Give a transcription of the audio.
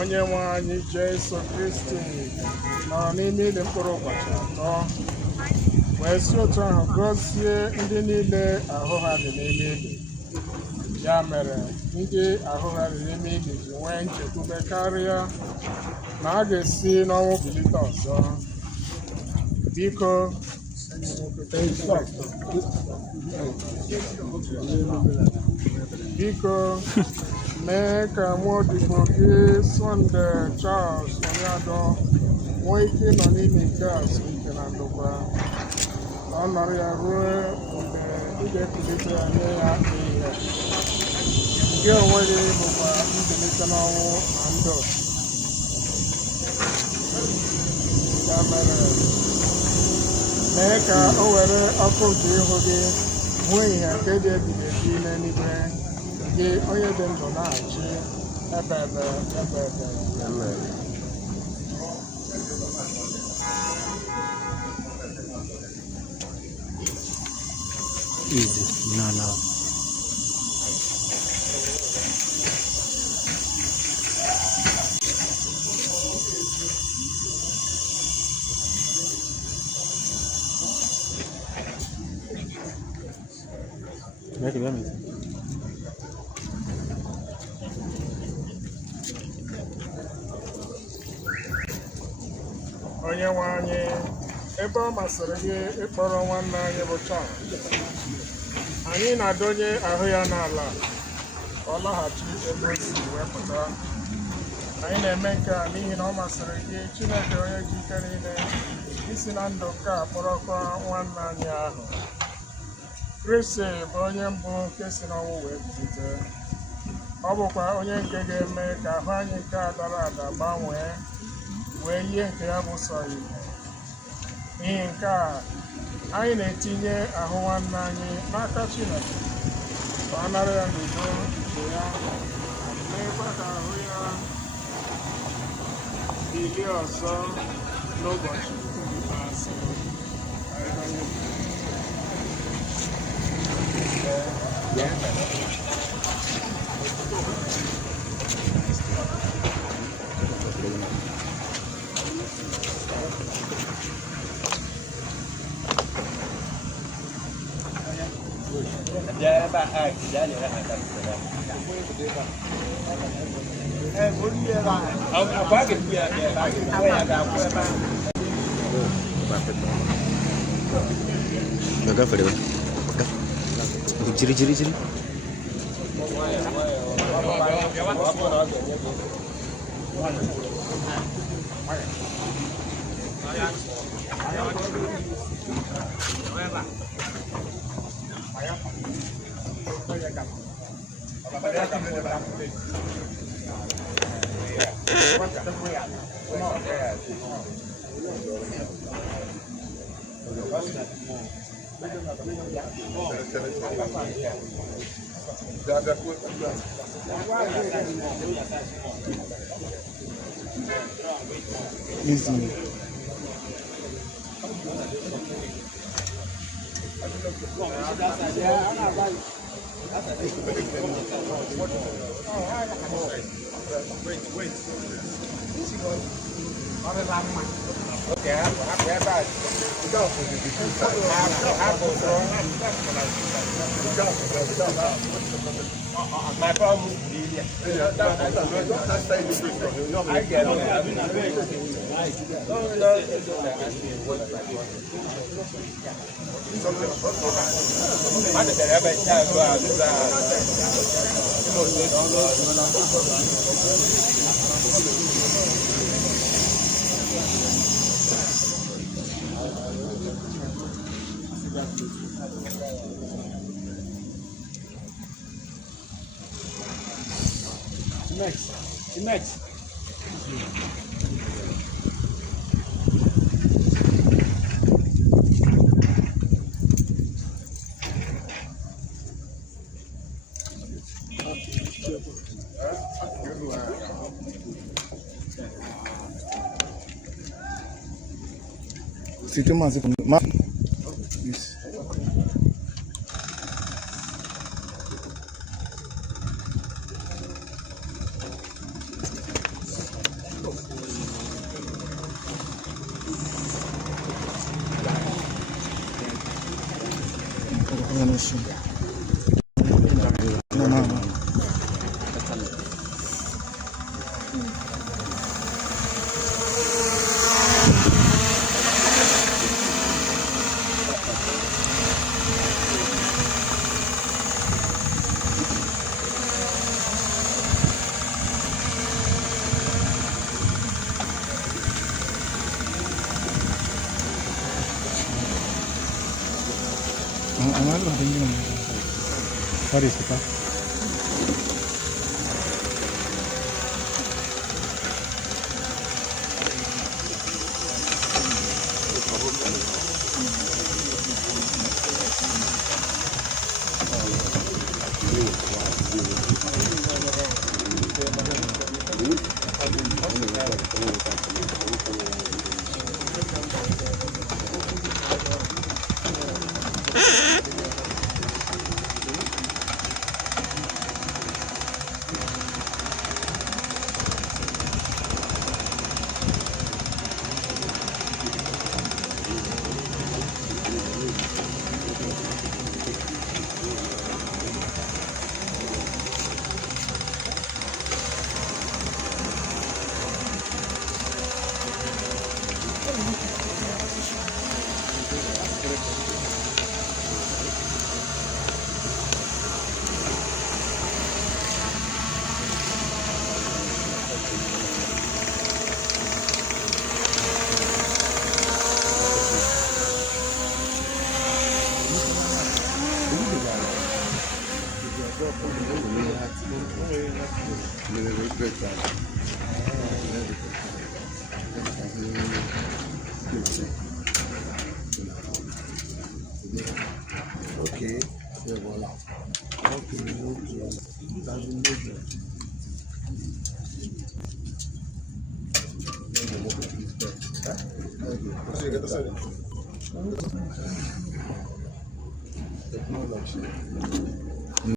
onye nwe anyị Jesu Kristi nọ n'ime ili mkpụrụ ụbọchị atọ wee si otu ahụ gọzie ndị niile ahụ ha dị n'ime ili. Ya mere ndị ahụ ha dị n'ime ili ji nwee nchekwube karịa na a ga-esi n'ọnwụ bilite ọzọ. Biko mee ka nwaodibo gị Sunday Charles Onyado nwee ike ịnọ n'ime nke a ike na ndokwa. Ọ nọrọ ya ruo mgbe ị ga-ekulite ya nye ya ihe. Gị onwe gị bụkwa mbilite n'ọnwụ na ndụ. Ya mere mee ka o were ọkụ nke ịhụ gị hụ ihe nke dị ebighị ebi n'eluigwe, gị onye dị ndụ na-achị ebe. Easy, no. Onye nwe anyị, ebe ọ masịrị gị ịkpọrọ nwanne anyị bụ Charles, anyị na-adọnye ahụ ya n'ala ka ọ laghachi ebe o si wee pụta. Anyị na-eme nke a n'ihi na ọ masịrị gị Chineke onye ji ike niile isi na ndụ nke a kpọrọkwa nwanne anyị ahụ. Kristi bụ onye mbụ nke si n'ọnwụ wee bilite. Ọ bụkwa onye nke ga-eme ka ahụ anyị nke a dara ada gbanwee wee yie nke ya bụ sọ ihe. N'ihi nke a, anyị na-etinye ahụ nwanne anyị n'aka Chineke ka ọ nara ya n'udo nke ya, meekwa ka ahụ ya bilie ọzọ n'ụbọchị ikpeazụ. Jiri. Easy. Okay, my problem is I get Next. C'était moi, c'est pour moi. Yes. Sorry, c'est pas. Ok, et voilà. Technology.